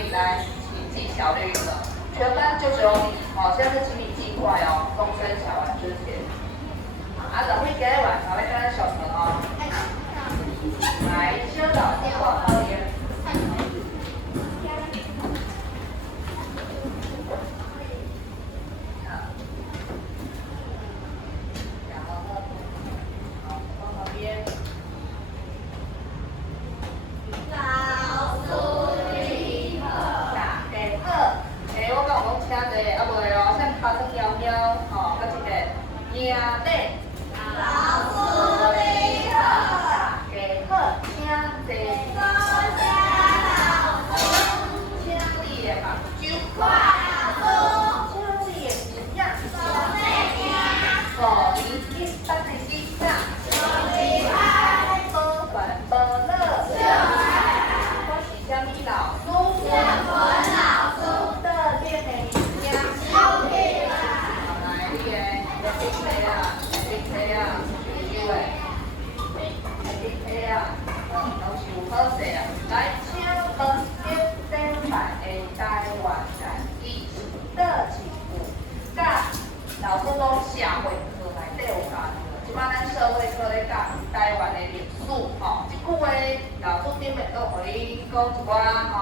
以来，请记小绿了。全班就只有你，哦，现在是请你记快哦，钟声响完之前。啊，等会给完，还会跟他小声哦。来，先导电话发言。兄弟，老师你好，大家好，请坐。多谢老师，请你的目睭看老师，请你的心眼做细听，互你一班的囡仔，上厉害，无烦无恼，我是啥物老师？建文老师，特别的名兄弟啦。好，来你的。滴水啊，滴水啊，收的，滴水啊，都是有好势啊。来，请问1顶摆的台湾人伊是倒一句？甲老师讲社会课内底有教的，即摆咱社会课咧教台湾的历史，吼，即句话老师顶面都互你讲一寡吼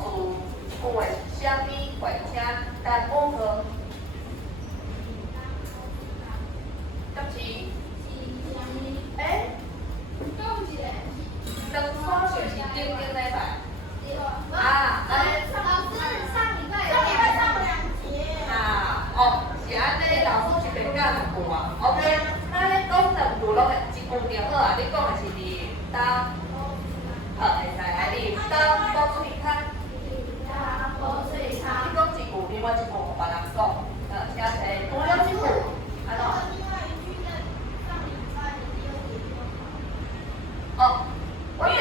故事，即句话是啥物？会请陈武和。登山是不是顶顶礼拜？啊，老师上礼拜上2节。啊，哦，是安尼，老师一边教2句啊。OK，那你讲2句拢会1句就好啊。你讲的是伫当，会使来你当补水汤。当补水汤。你讲1句，另外1句互别人讲。请谁多了1句？安怎？哦。我知，伊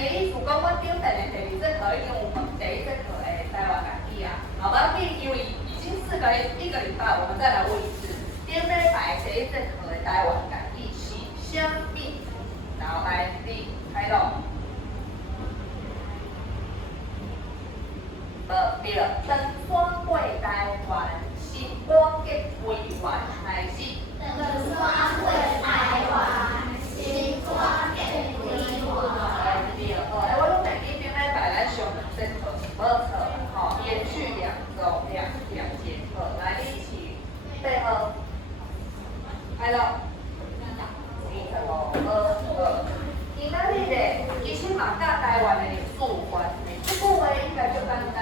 的意思讲，我顶第2、第2节课已经有问第1节课的台湾家己啊，好吧？因为已经1个礼拜，我们再来问一次，顶礼拜第1节课的台湾家己是啥物？然后来，你开动。对，登山过台湾，是我嘅归元还是？登山过台湾，是我嘅归元。我拢袂记顶礼拜咱上2节课是无错，吼，连续2节课，来你一起配合，开动。今仔日咧，其实嘛教台湾的历史有关系，即句话应该就简单。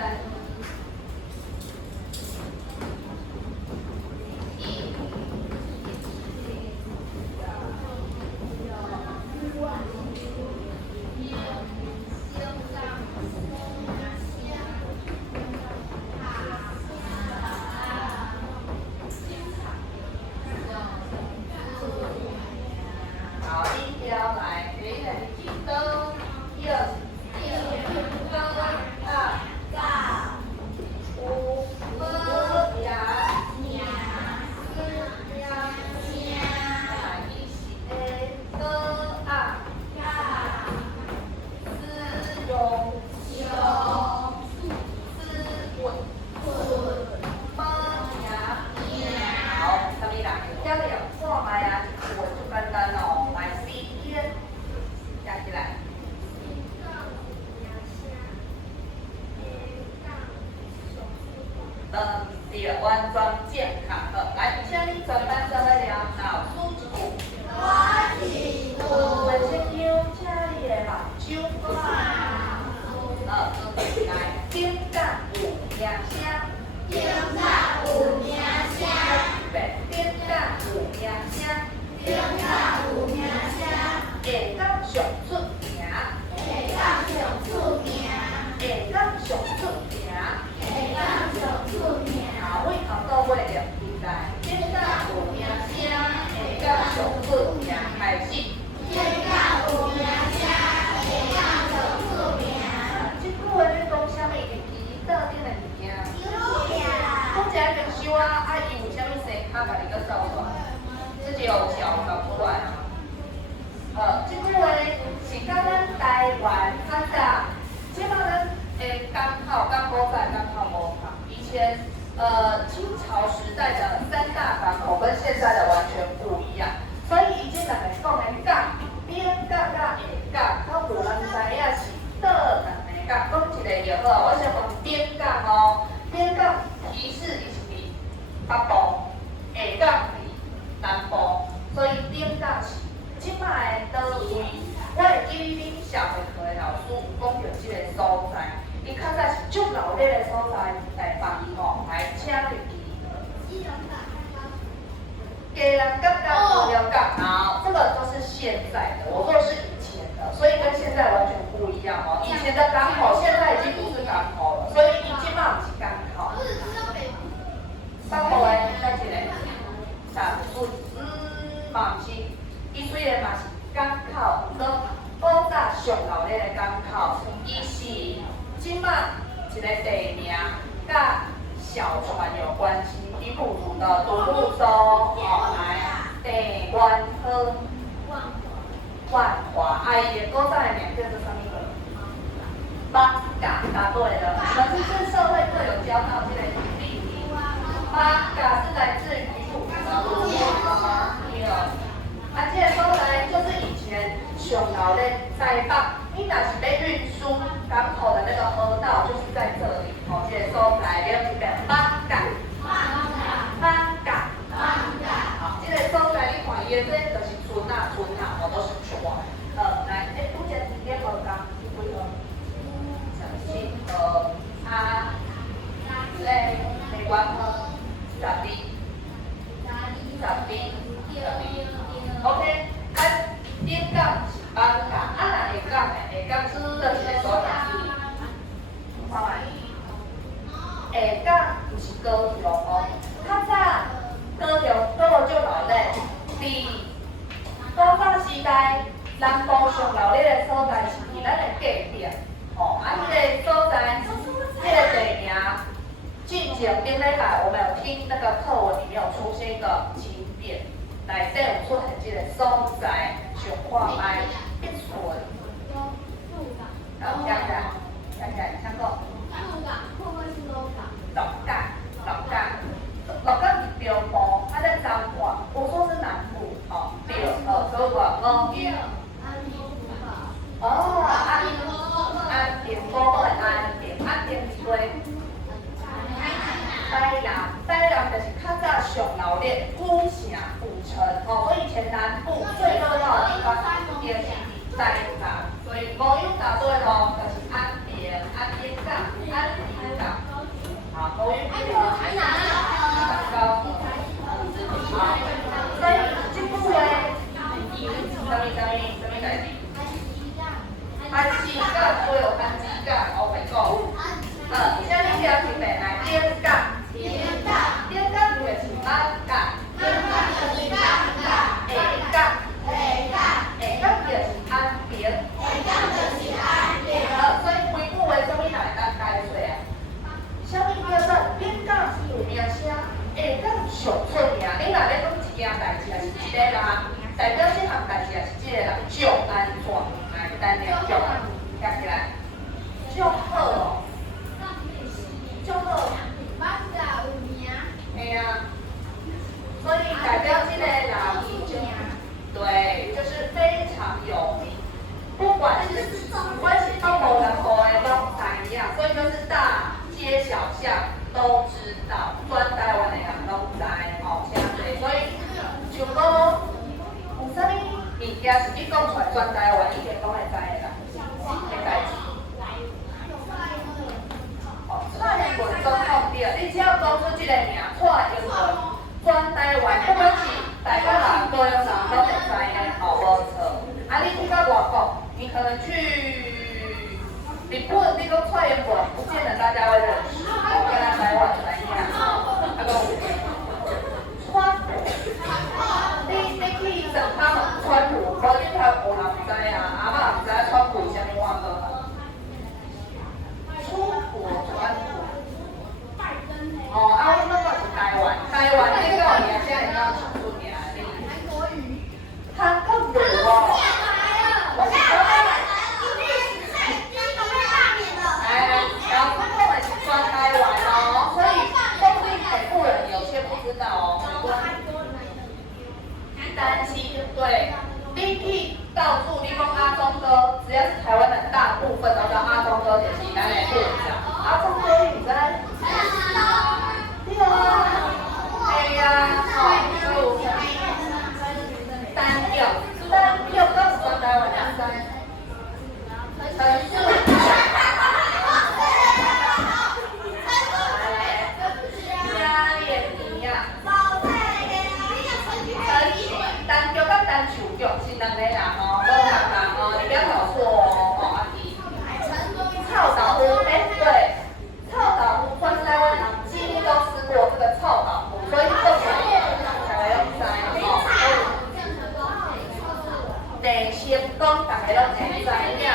完全健康的，来，请你全班做伙聊老师一句。我是我们先邀请你的目睭看。来，顶甲有名声。顶甲有名声。对，顶甲有名声。顶甲有名声。下岗上出名。下岗上出名。下岗上出名。下岗上出名。后尾头到尾了，现在顶甲有名声，下岗上出名，开始。顶甲有名声，下岗上出名。这句话咧讲啥物？会记倒顶的物件？讲一个明星啊，伊有啥物生卡，家己搁造出来，这就有效搞出来。这句话是甲咱台前清朝时代的三大港口跟现在的完全不一样，所以以前人们讲的港，边港甲下港，都无人知影是倒两个港。讲一个就好，我先问边港哦，边港提示伊是伫北部，下港伫南部，所以边港是即摆的倒位？我会记恁社会课的老师有讲到即个所在，伊较早是足闹热的所在，台北吼，来请你记。给人刚刚不要港好，这个都是现在的，我说是以前的，所以跟现在完全不一样哦。以前的港口现在已经不是港口了，所以已经嘛不是港口。北部的在一个淡水，嘛不是，伊虽然嘛是港口，不过古早上闹热的港口，伊是即嘛一个地名，甲小船有关系。伊附属的独木舟，来地湾河、万华，伊的古早的名叫做什么个？北港，答对了。你们是不是社会课有教到这个地名？北港是来自于附属的独木舟吗？有。这个所在就是以前上闹的台北，你若是要运输港口的那个河道，就是在这里。这个所在叫一遍北港。好，这个所在你看，伊的这就是村啊，都是村。来，目前几点无讲？几号？美关河，12，OK。点港是北港，若下港的，下港是倒一个所在？看卖。下港就是高雄哦，较早高雄就闹热，伫古早时代南部上闹热的所在是伫咱的隔壁，迄个所在，迄个地名，进前顶礼拜我们有听那个课文里面有出现一个景点，内底有出现这个所在，上看卖一寸，讲起来，啥个？鹿港是中部，在彰化，我说是南部，对，所以话安平，安平，我的安平是对，台南就是较早上闹热，古城古城，所以以前南部最热闹的地方也是台南，所以网友答对咯，就是安平港，好，网友对了。好，所以这部的什么代志？番薯角都有番薯角，OK go。下面条题来，点港就是北港，下港就是安平，所以规部的什么人会当解说啊？什么叫做点港是有名声？下港上出名，你若要讲一件代志，也是一个人，代表这项代志也是这个人上安全，来单念上，听起来，上好哦，上好，嘿啊，所以代表这个人，对，就是非常有名，不管是东部人口的拢知影，所以就是大街小巷都知道，全台湾的人拢知，请坐。所以像讲有啥物物件是你讲出来，全台湾一定拢会知的啦，这代志。蔡英文总统对，你只要讲出这个名，蔡英文，全台湾不管是台北人、高雄人拢会知的，无错。你去到外国，你可能去日本，你讲蔡英文，不见得大家会认识，跟咱台湾不一样。川普，你去上他们川普，无你台有人唔知啊，阿嬷唔知川普是啥物外国。出国川普。我那个是台湾这个名现在要出名的。韩国语哦。我是台湾。老师讲的是全台湾哦，所以但是对，你去到处你讲阿忠哥，只要是台湾人，大部分都知道阿忠哥就是咱的部长。阿忠哥你知？对啊，哎呀，哦，单票，都是全台湾人知。陈水。单手脚是两个人哦，无同人哦，你不要搞错哦，哦阿弟。臭豆腐，对，臭豆腐，全台湾人几乎都吃过这个臭豆腐，所以这个大家拢知哦。地心讲大家拢会知影，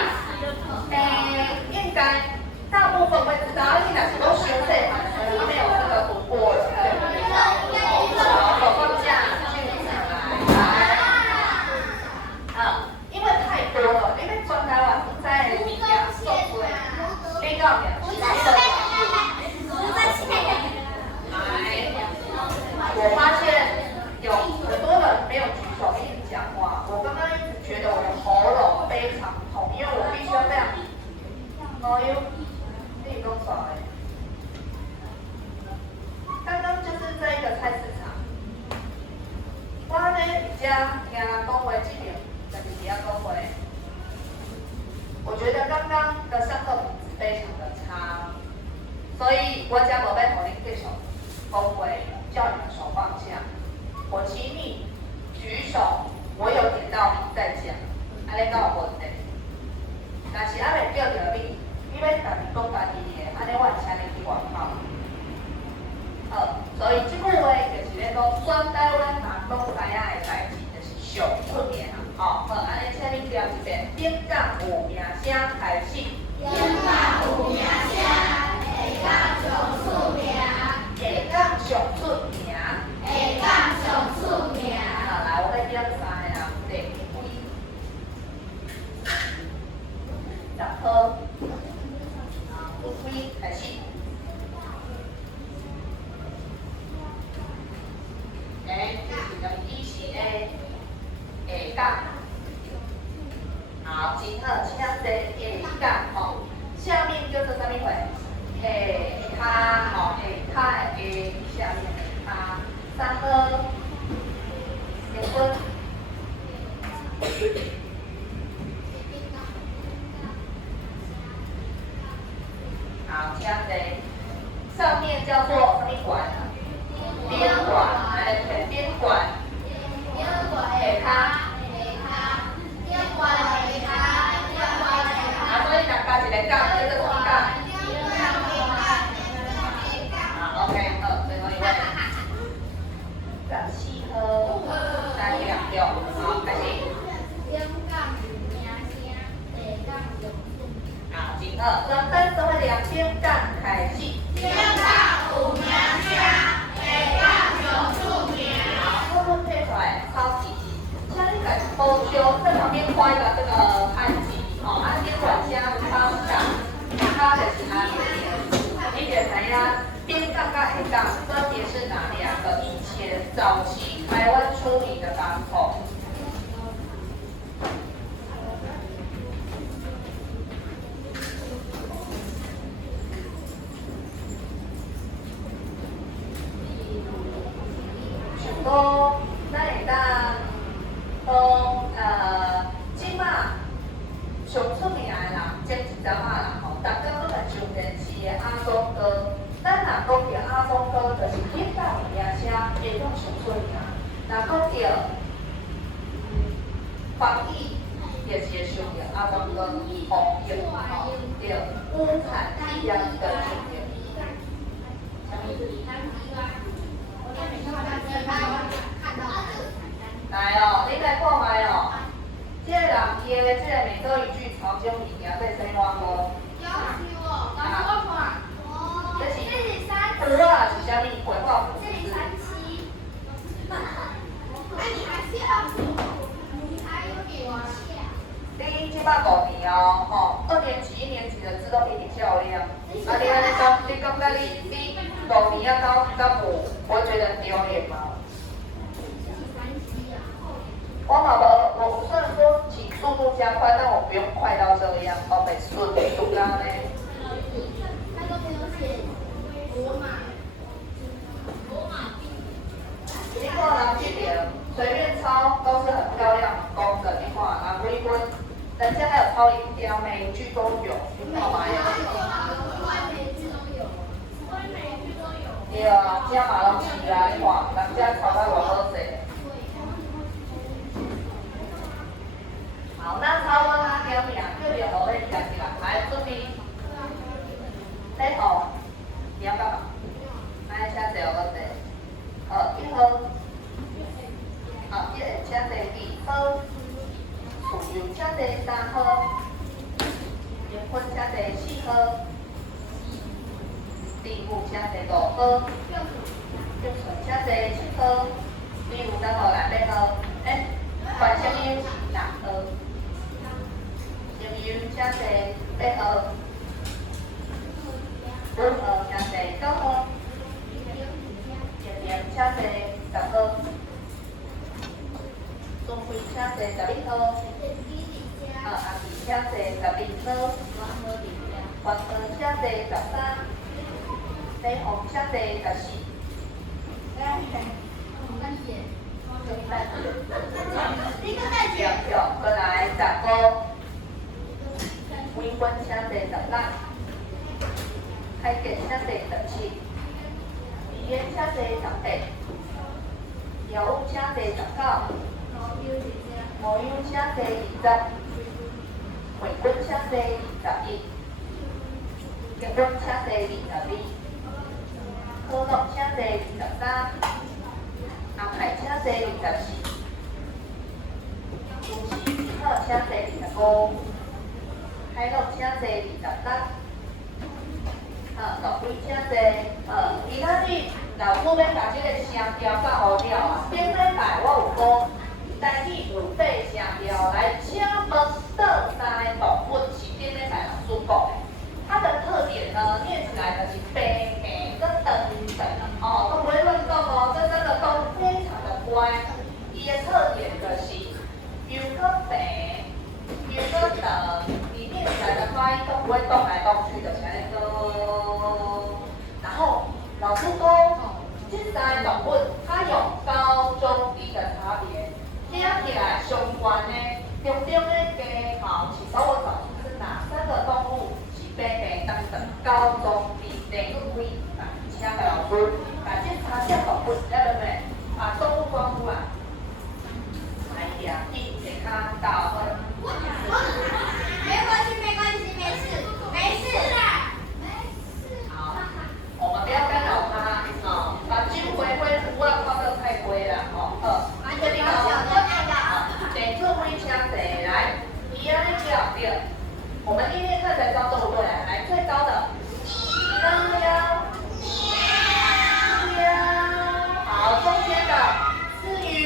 应该大部分会知道，你若是讲小细汉的时候，没有这个读过的，对不对？好，放假。因为太多了，因为全台湾在物件送过，你讲的，我发现有很多人没有举手一直讲话，我刚刚一直觉得我的喉咙非常痛，因为我必须要这样，你讲啥嘞？刚刚就是这一个菜市场，我呢伫遮听人讲话这边。我觉得刚刚的上课品质非常的差，所以我家宝贝同您对手讲话，叫你们手放下。我请你举手，我有点到你再讲，安尼敢有问题？但是还袂叫着你，你要家己讲家己的，安尼我会请你去外口。所以这句话就是咧讲，全台湾人拢知影的代志，就是上出名。好，安尼请恁调一遍，顶港有名声开始。顶港有名声，下港上出名。下港上出名。下港上出名。好，来，我再点3个人，第几？10颗。第几开始？就是是A。下港，好，真好，请坐下港吼。下面就是什么会？下骹吼，下骹的下面下骹，3颗结婚。好，请坐。上面叫做什么馆？边馆，来对，边馆。下所以大家一个杠，这个什么杠？OK， 最后一位，14颗，3、2、6，好，开始。好，真好，咱等做伙两边杠开始。顶港有名声，下港上出名。好，我配出来超级。像你在包修在旁边画一个这个安吉，安吉管家帮长，他就是安吉。你就知影边港甲下港分别是哪2个以前早期台湾出名的港口？讲咱会当即马上出名的人，前一阵仔啦吼，大家都来上电视的阿忠哥。咱若讲到阿忠哥，就是顶港有名声，会讲上出名。若讲到防疫，也是会想到阿忠哥防疫吼，对，乌坎一样的重点。来哦，你来看卖哦。这个人伊的这个美洲语句潮中物件，这是什么歌？有哦，我看。这是歌啊，是啥物？回报。这里37。那你还是要，你还有给我写。你即摆5年哦，吼，2年级、1年级的字都比你漂亮。啊，你安尼讲，你感觉你5年啊到5，我觉得很丢脸吗？加快，但我不用快到这样，都袂顺，有刚呢。他都没有写罗马你看人这边随便抄都是很漂亮、很工整，你看人微温，人家还有抄音标，每一句都有，你看嘛呀？对啊，这嘛拢是啊，你看人家抄到偌好势。好，那抄我啦，叫名，叫名落去站起来，来准备。来哦，你要干嘛？来，请坐我坐。1号。一个请坐2号，豉油请坐3号，盐粉请坐4号，地母请坐5号，玉笋请坐7号，米有等候来8号，番薯油6号，酱油请坐8号，粉号请坐9号，甜面请坐10号。中灰请坐11号，阿弟请坐12号，黄河请坐13，北红请坐14。票，过来15，微温请坐16，海淀请坐17，鱼圆请坐18，药物请坐19。毛油请坐20，回滚请坐21，结棍请坐22，可乐请坐23，红海请坐24，乌石皮好请坐25，海螺请坐26，豆腐请坐今仔日老母要把这个声调较好了啊，顶礼拜我有讲。台语有八声调，来，请问这三个动物是顶礼拜老师讲的，它的特点呢，念起来就是白白跟等等，都不会乱动哦，这三个动物非常的乖，伊的特点就是有个白，有个等，你念起来的发音都不会动来动去的，像那个，然后老师讲，这三个动物它有高中低的差别。听起来相关的，中间的加号是找我找出是哪3个动物是白白等等高中低第个位，请个老师把这3只动物了没？把动物抓出来。哎呀，一起看到分。没关系，没关系，没事，没事啦，没事。好，我们不要干扰它，把金灰灰不要放得太灰了，确定哦。请坐位请坐来，一样的调调。我们今天课程教动物对来，最高的喵，好，中间的是 U，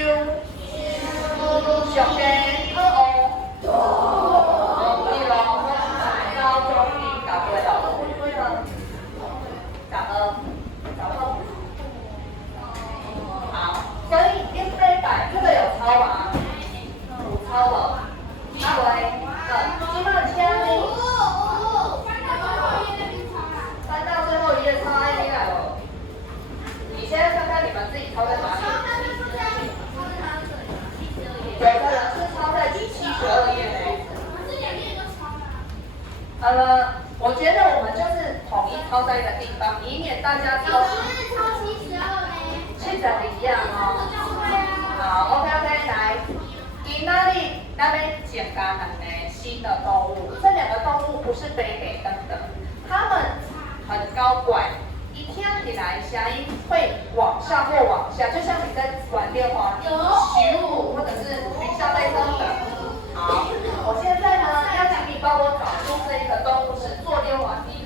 上边好哦，对咯，高中低搞对了，都会对了，好，所以一杯百这个有抄吗？抄了，阿伟，今麦请你翻到最后一页抄 ID 来了。你现在看看你们自己抄在哪里？有的人是抄在第72页呢。我觉得我们就是统一抄在一个地方，以免大家抄。72一样哦。好 ，OK， 来。今仔日咱要讲两个新的动物，这2个动物不是北北等等，它们很高怪，一听起来声音会往上或往下，就像你在玩电滑梯，咻，或者是云霄飞车等。好，我现在呢要请你帮我找出这一个动物是坐溜滑梯。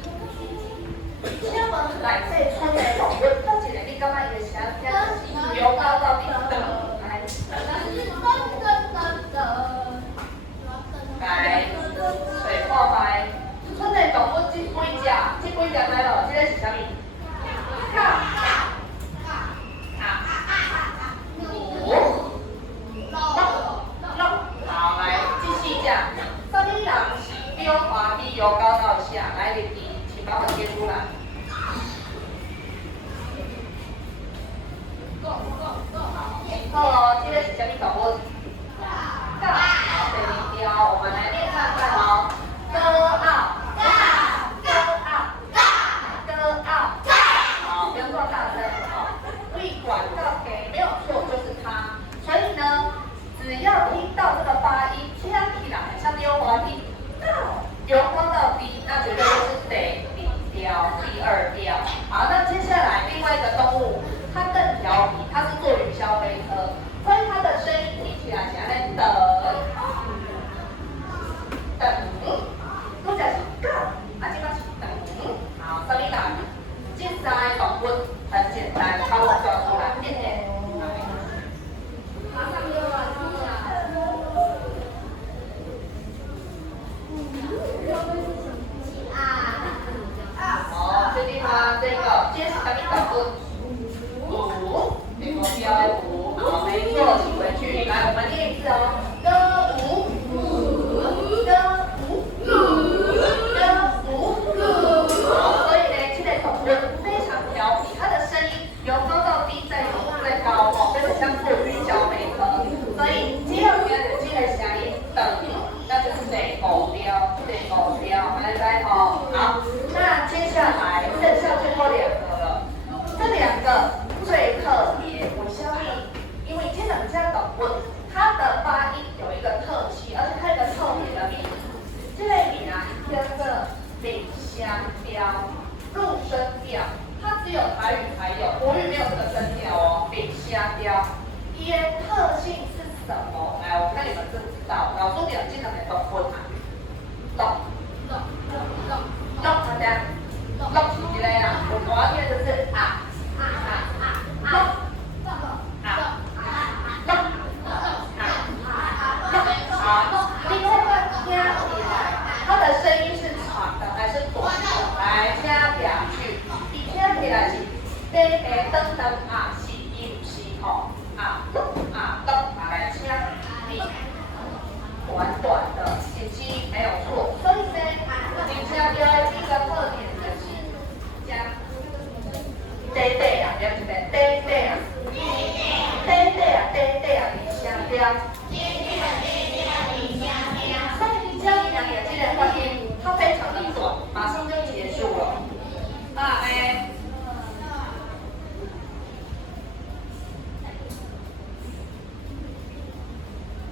请问来这村的动物，这一个你感觉伊的声听是由高到低的？来。来，水泡牌，村内动物这几只来了，这个是啥物？牛，好哦，这个是什么动物？告。好，第二条，我们来念看看哦。歌傲。好，不要这么大声哦。会管到给没有错，就是它。所以呢，只要听到这个发音，听起来很像溜滑梯，由高到低，那绝对就是第调，第二调。好，那接下来另外一个动物，它更调皮，它是坐云霄飞车，所以它的声音听起来像在等，都叫是告，这个是等。好，什么啦？这三个动物很简单，帮我抓出来，念念。马上就完了。好，这地方这个，这是什么动物？舞，这个标舞。好，没错，请回去。来，我们念一次哦。歌舞，歌舞，歌舞。好，所以呢，这个动物非常调皮，它的声音由高到低，再由再高哦，就很像坐云霄飞车。所以只要你的这个声音等，那就是第五调，第五调，我们来哦。好，那接下来剩下最后两个了，这两个最特别，我相信，因为这两家动物，它的发音有一个特性，而且它有一个特别的名字，这个名啊叫做丙香雕，入声调，它只有台语才有，国语没有这个声调哦，丙香雕。它的特性是什么？来，我看你们知不知道？老师有经常在动物啊，动，大家，动是几类啊？我要念的是啊，好，另外一个听起来，它的声音是长的还是短的？来，听下去，听起来是短的等等啊，是伊不是吼？来听，短短的，信息没有错。所以呢，你听到的一个特点就是将短短啊，对不对？短短啊，你香调。所以你将你两眼睛的发音，它非常的短，马上就结束了。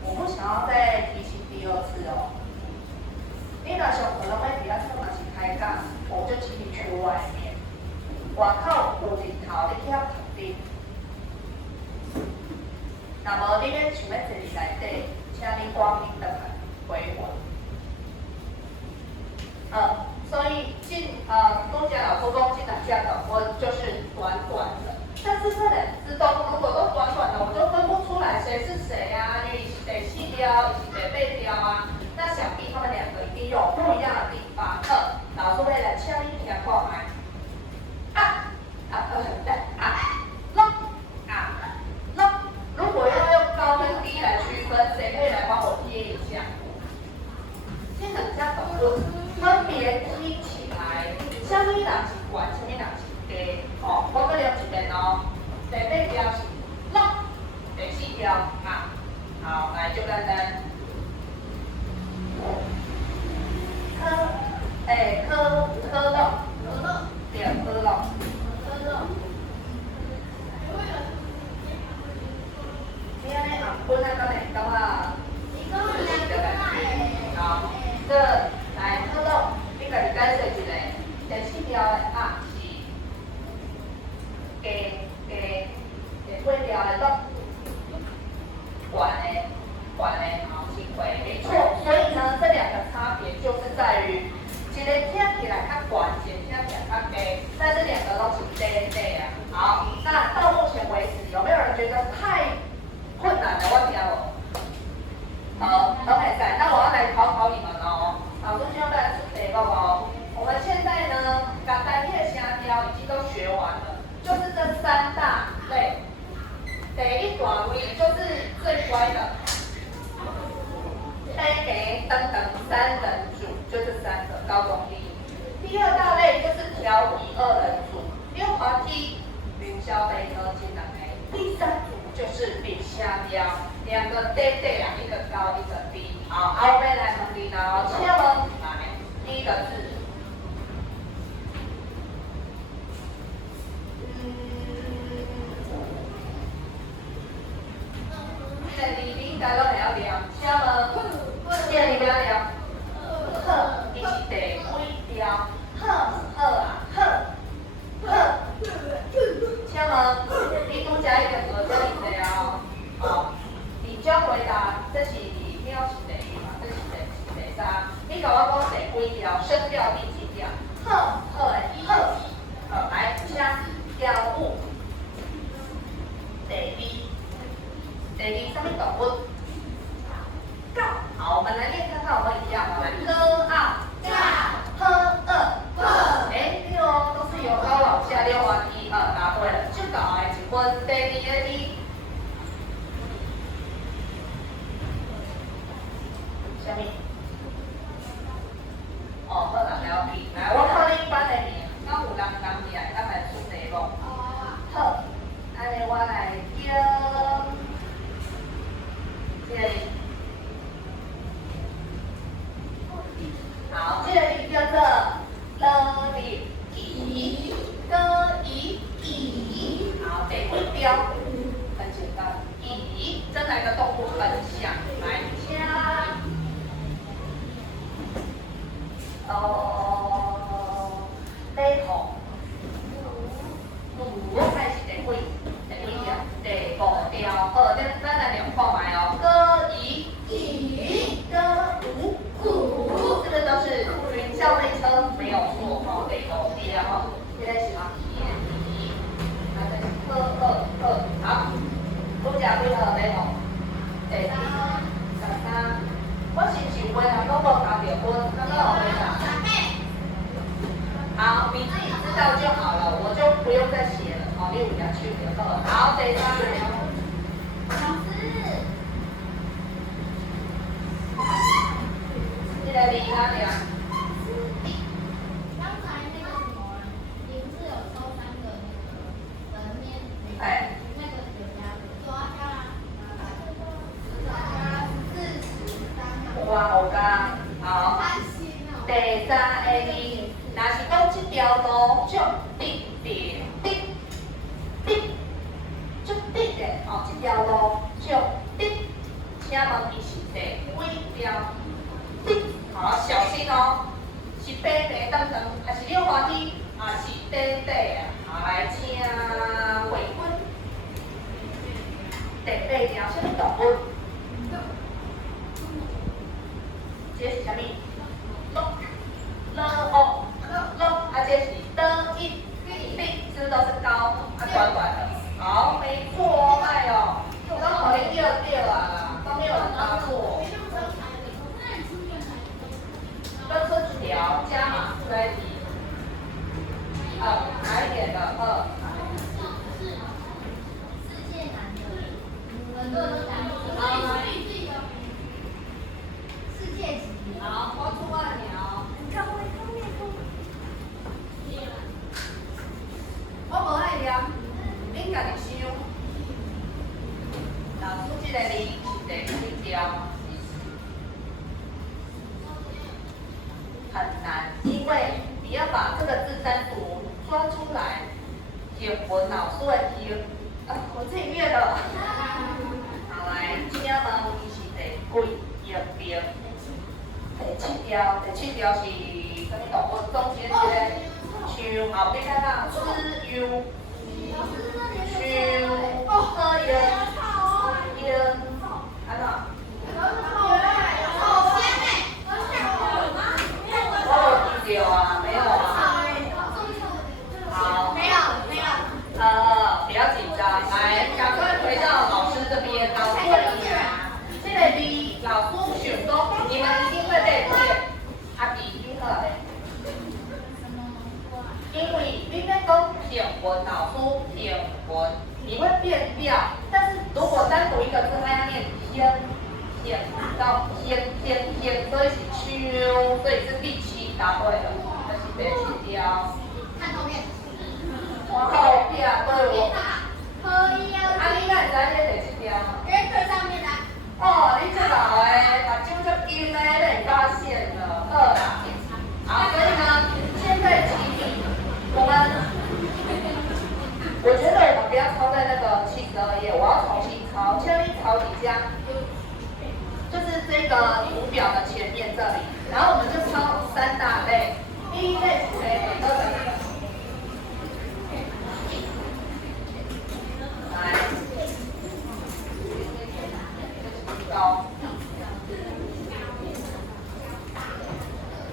我不想要再提醒第二次哦。你若上课拢要伫遐做，若是开讲，我就请你去外面。外口有日头，你去遐读书。那么你要想要坐伫内底，请你赶紧回来回我。所以多家老师讲这两家的，我就是短短的。但是这两只动物如果都短短的，我就分不出来谁是谁啊，因为是第四条，是第八条啊。那想必他们两个一定有不一样的地方。老师会来敲一条过来。如果要用高跟低来区分，谁可以来帮我贴一下？这两家动物分别听起来，什么人是管，什么人是低？哦，我搁念一遍哦。第八条是乐，第四条啊。好，来就简单。科乐，对，科乐。你安尼含分啊，敢会感觉是的感觉？好，这来科乐，你家己解释一下，第四条的啊是第八条的乐，管的好行为，没错。所以呢，这两个差别就是在于，一个听起来较管，一个听起来较低，但是两个都是低啊。好，那到目前为止，有没有人觉得太困难了？我听无？都没在。那我要来考你们哦。老师现在来出题目哦。我们现在呢，把单页声调已经都学完了，就是这三大类。第一大类就是最乖的。等三人组，就这三个高中第一。第二大类就是调皮二人组，溜滑梯、云霄飞车这两类。第三组就是比下调，两个对对啊，一个高一个低。好，后面来问你喽，请问来第一个字，这个字你应该拢会晓念，请问这个字了了，好，伊是第几条？好，好啊，好，好。请问你拄才已经做这里的哦，哦，你将回答这是秒是第一嘛？这是第三。你甲我讲第几条？声调第几条？好，好的，好，好，来，请调舞。第二，什么动物？告。好，我们来练看看有没有一样。来，歌傲。告。呵二。哎，对哦，都是由高往下溜完一二，答对了，就搞的一分。第二个字，什么？哦，好啦，了解。来，我考你班的名，敢有人讲起来，咱来出题目。好，安尼我来叫这个字。好，这个字叫做了哩乙，歌乙乙。好，第几条？很简单，乙跟哪个动物很像？来，加马桶。母开始第几？第几条？第五条。好，咱来量看卖哦。歌乙乙，歌舞舞，这个都是云霄飞车，没有错哦。第五条哈，现在是乙，那这是歌二，好。拄食几号马桶？第13。我是不是有话人拢无交着分？刚刚有回答。好，你自己知道就好了，我就不用再写了。哦，你有讲去就好了。好，第三个。这个字哪里啊？刚才那个什么，你不是有抽3个那个人面？哎。那个有加43。哇，有加。好。第三个字。若是讲这条路足直直足直的，哦，这条路足直，请问伊是第几条？直，好，小心哦，是白白长长，还是溜滑梯，还是短短啊？好，来，请慧君。第8条，什么动物？这是什么？哦。啊，这是的一定是不是都是高啊短短的？好，没错，哎呦，刚好你对啊，都没有人答错。跟这几条加码数在一起。哪一点的2？世界难的，很多人都答错。世界级。好，抛出2秒。你看我后面都。我无爱念，恁家己想。老师这个字是第几条？很难，因为你要把这个字单独抓出来。英文老师的题，我自己念的。好来，今天呢，伊是第几条？第7条是什么动物？中间这个。树，后面看看，蚩尤，树，好耶，耶，安怎？我有记着啊，没有啊。好，没有。不要紧张，来，赶快回到老师这边。老师问你啊，这个字，老师想说，你们一定会背对。啊，第几个嘞？因为你在讲评文，老师评文，你会变调。但是如果单独一个字，它要念天，到天，所以是秋，所以是第7，答对了，这是第7条。看后面。我后面对我。可以啊。啊，你敢知你第几条？原课上面的。哦，你这老诶，把揪这音呢，被发现了。好啦，好，所以呢，现在起笔，我觉得我们不要抄在那个72页，我要重新抄，先抄几家，就是这个图表的前面这里，然后我们就抄3大类，第一类是谁？都可以。来，高。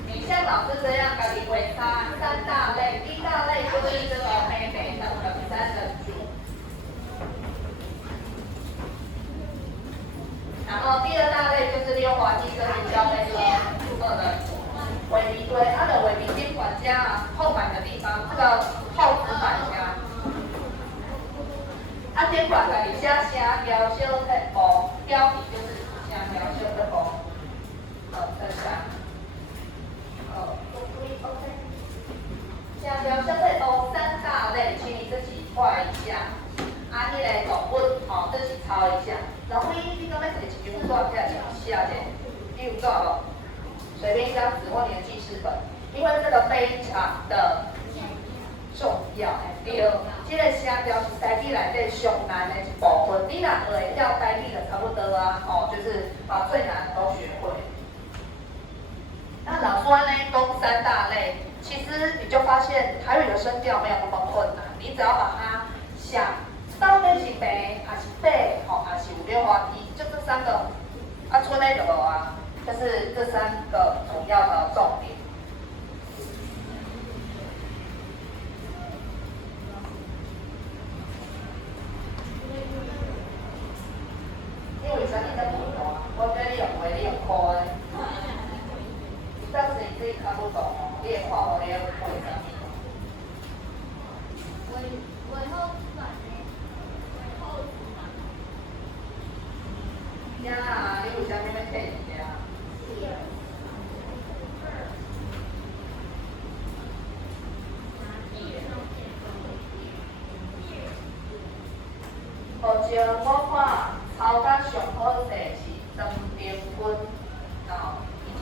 你像老师这样给你回答3大类，第一大类就是这个黑莓等等3等组，然后第2大类就是溜滑梯跟消费车2等组，尾鼻堆，它的尾鼻筋管加后板的地方，这个后指板加，肩管给你写声调小铁步，标题就是声调小铁步，等下。OK。声调小铁步3大类，请你自己画一下。啊，迄个动物，自己抄一下。然后你敢要摕一张纸下写者，你有纸无？随便一张纸或你的记事本，因为这个非常的重要。对，这个声调是台语内底上难的一部分。你若会晓台语就差不多啊，就是把最难的都学会。那老师呢讲3大类，其实你就发现台语的声调没有那么困难，你只要把它想到底是白还是白，还是有溜滑梯，就这3个，剩的就无啊，就是这3个主要的重点。因为啥你在不懂啊？我叫你用画，你用看的。当时你自己看不懂哦，你也看我，你也会啥？尾后短的，呀，你有啥物要提议啊？目前我看抄甲上好势是张丁坤，而且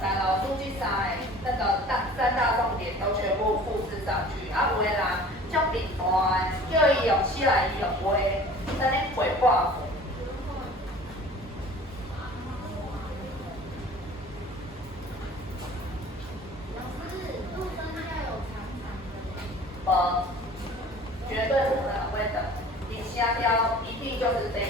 来老师这3个那个3大重点都全部复制上去，有的人足平淡的，叫伊用写来伊用画，等你画挂。绝对不可能会等，你声调一定就是这个。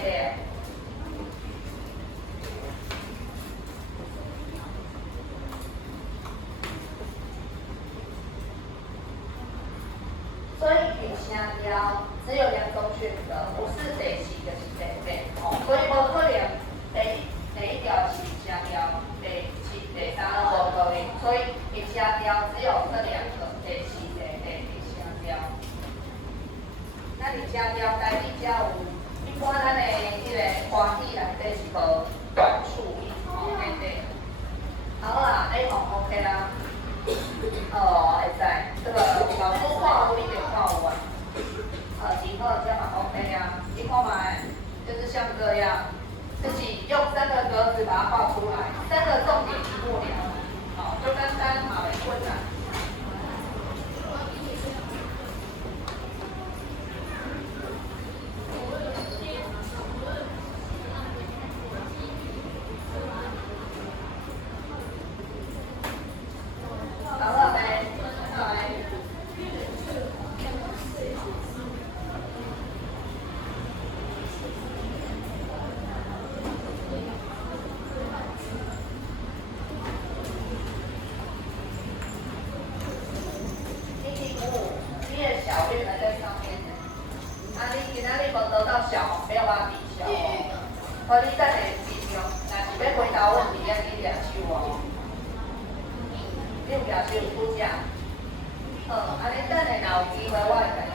所以你声调只有2种选择，不是第4就是第8，所以无可能第一条是声调，第3无可能，所以你声调只有这2个，第4、第8的声调。那你声调台语才有，一般咱的迄个华语内底是无短促音，对对。好啦，你OK 啦？会使，这个老师看有一点看有啊。以后这样 OK 啊，你看嘛，就是像这样，自己用3个格子把它画出来，3个重点一目了然，就单单嘛没困难。好，你等下尽量，若是要回答问题，要记抓手哦。你有抓手有拄只？安尼等下若有机会，我会甲你。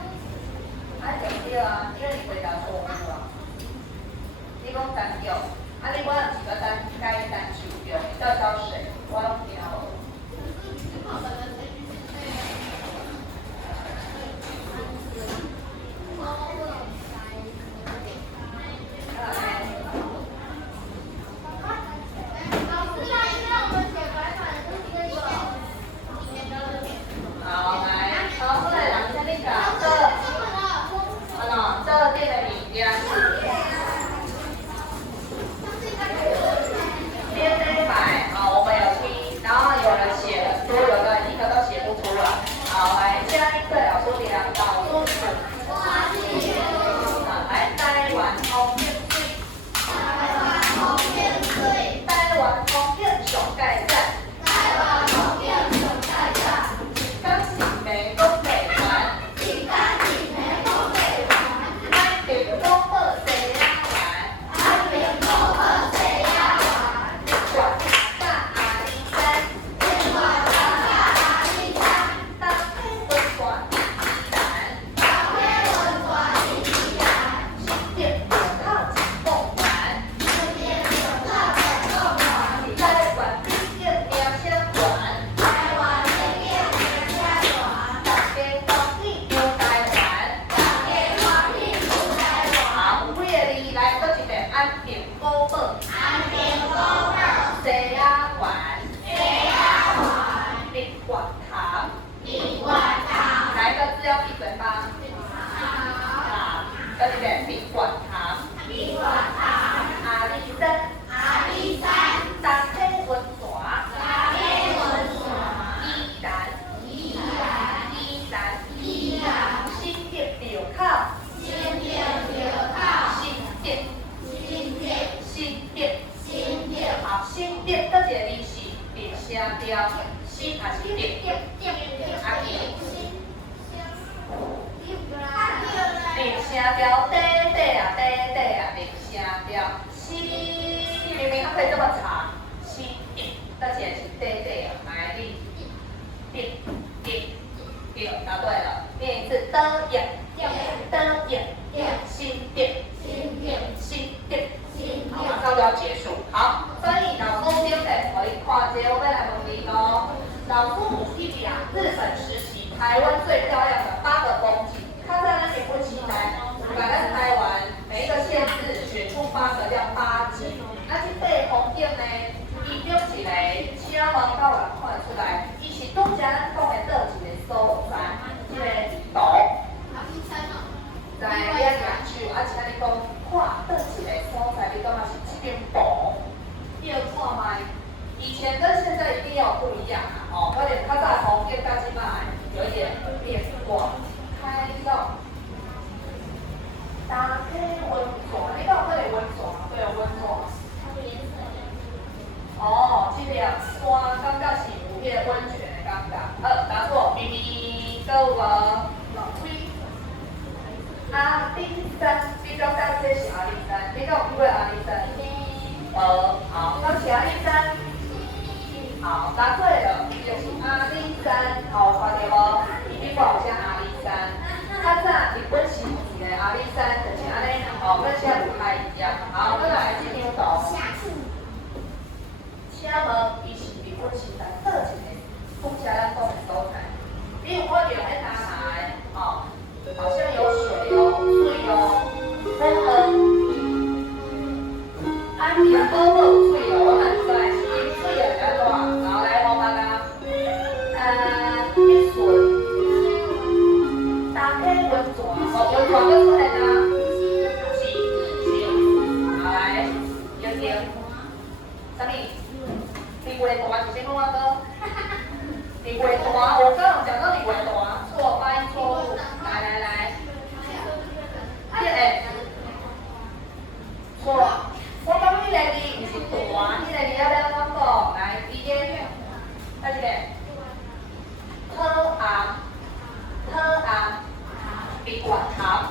对啊，因为你回答错误啊。你讲单调，你我有几个该单手用，叫水，我有听无？标，心还是点？阿弟。零声调，滴滴啊，滴滴啊，零声调，西，明明它可以这么长，西，但是是滴滴啊，来滴，滴，滴，滴，答对了，念一次，的眼，的眼，心点，心点，好，马上就要结束。好，所以老师今日可以看这，我要来问你咯。老师母弟弟啊，日本时期台湾最漂亮的8个风景。看在那边不期待，把咱台湾每一个县市选出8个叫8景。啊，这块风景呢，伊标一个请问到人看得出来，伊是拄则咱讲的倒一个所在，这个图。在你啊研究，啊，请你讲看倒一个所在，你感觉是这边图？你有看吗？以前跟现在一定要不一样啊！哦，而且较早的风景跟现在有一点变化。开到打开温泉，你到那里温泉啊？对，温泉。哦，这个山感觉是有迄个温泉的感觉。答错，咪咪，搁有无？阿里山，你感觉这是阿里山？你敢有去过阿里山？好，那是阿里山。好，答对了，就是阿里山。好，看到无？伊比较有写阿里山。较早日本时期的阿里山就是安尼，哦，跟现在不太一样。好，再来这张图。请问伊是日本时代倒一个拄则咱讲的所在？你有看到迄哪来？哦，好像有水哦，水哦，安平波波有水哦，我哪知道？是水的比较大，然后来我妈妈，碧水。打开温泉，哦，温泉要出来啦，是，好来，有点，什么？你话大是什么啊哥？你话大，我刚刚讲到你话大，错，发音错误，来，错，我讲你个字不是大，你个字要不要讲过？来，第一个，再一个，特昂。比管行，